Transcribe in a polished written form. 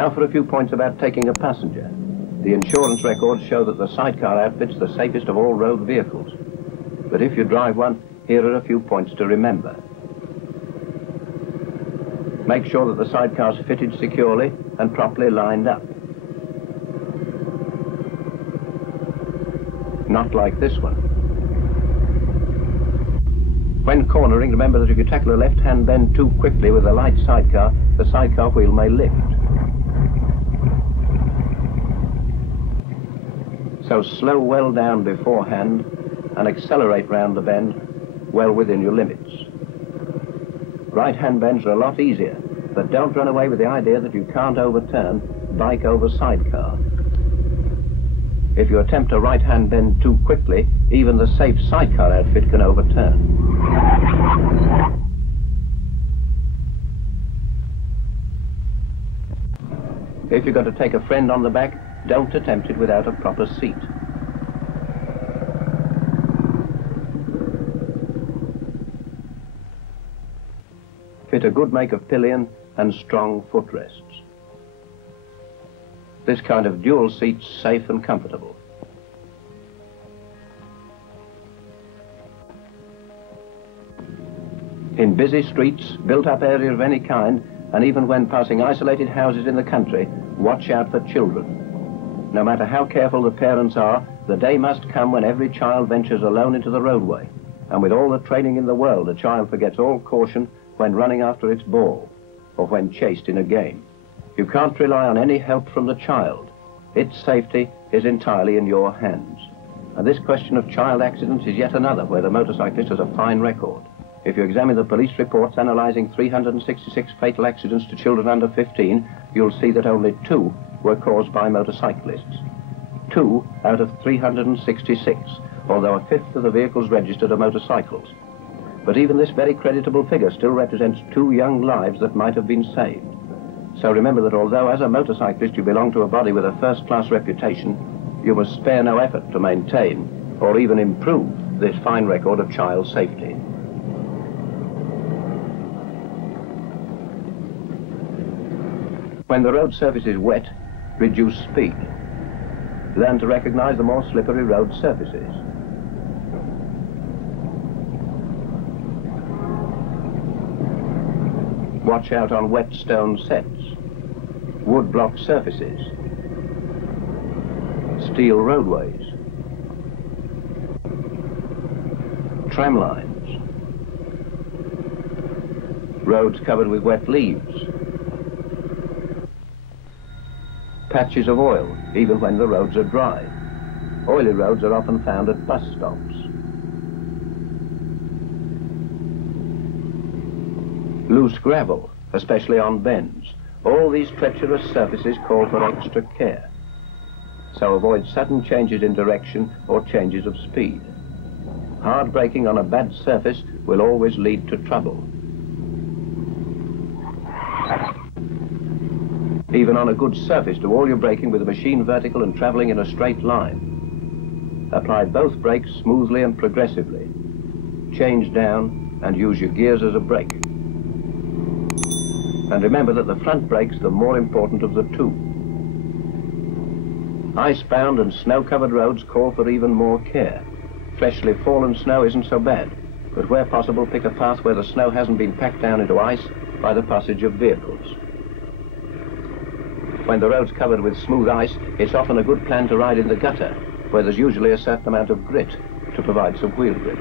Now for a few points about taking a passenger. The insurance records show that the sidecar outfit's the safest of all road vehicles. But if you drive one, here are a few points to remember. Make sure that the sidecar's fitted securely and properly lined up. Not like this one. When cornering, remember that if you tackle a left-hand bend too quickly with a light sidecar, the sidecar wheel may lift. So slow well down beforehand and accelerate round the bend well within your limits. Right-hand bends are a lot easier, but don't run away with the idea that you can't overturn bike over sidecar. If you attempt a right-hand bend too quickly, even the safe sidecar outfit can overturn. If you're going to take a friend on the back, don't attempt it without a proper seat. Fit a good make of pillion and strong footrests. This kind of dual seat's safe and comfortable. In busy streets, built-up areas of any kind, and even when passing isolated houses in the country, watch out for children. No matter how careful the parents are, the day must come when every child ventures alone into the roadway. And with all the training in the world, a child forgets all caution when running after its ball, or when chased in a game. You can't rely on any help from the child. Its safety is entirely in your hands. And this question of child accidents is yet another where the motorcyclist has a fine record. If you examine the police reports analysing 366 fatal accidents to children under 15, you'll see that only 2 were caused by motorcyclists. 2 out of 366, although a fifth of the vehicles registered are motorcycles. But even this very creditable figure still represents 2 young lives that might have been saved. So remember that although as a motorcyclist you belong to a body with a first-class reputation, you must spare no effort to maintain or even improve this fine record of child safety. When the road surface is wet, reduce speed. Learn to recognize the more slippery road surfaces. Watch out on wet stone sets, wood block surfaces, steel roadways, tram lines, roads covered with wet leaves, patches of oil, even when the roads are dry. Oily roads are often found at bus stops. Loose gravel, especially on bends. All these treacherous surfaces call for extra care. So avoid sudden changes in direction or changes of speed. Hard braking on a bad surface will always lead to trouble. Even on a good surface, do all your braking with the machine vertical and travelling in a straight line. Apply both brakes smoothly and progressively. Change down and use your gears as a brake. And remember that the front brake's the more important of the 2. Ice-bound and snow-covered roads call for even more care. Freshly fallen snow isn't so bad, but where possible, pick a path where the snow hasn't been packed down into ice by the passage of vehicles. When the road's covered with smooth ice, it's often a good plan to ride in the gutter, where there's usually a certain amount of grit to provide some wheel grip.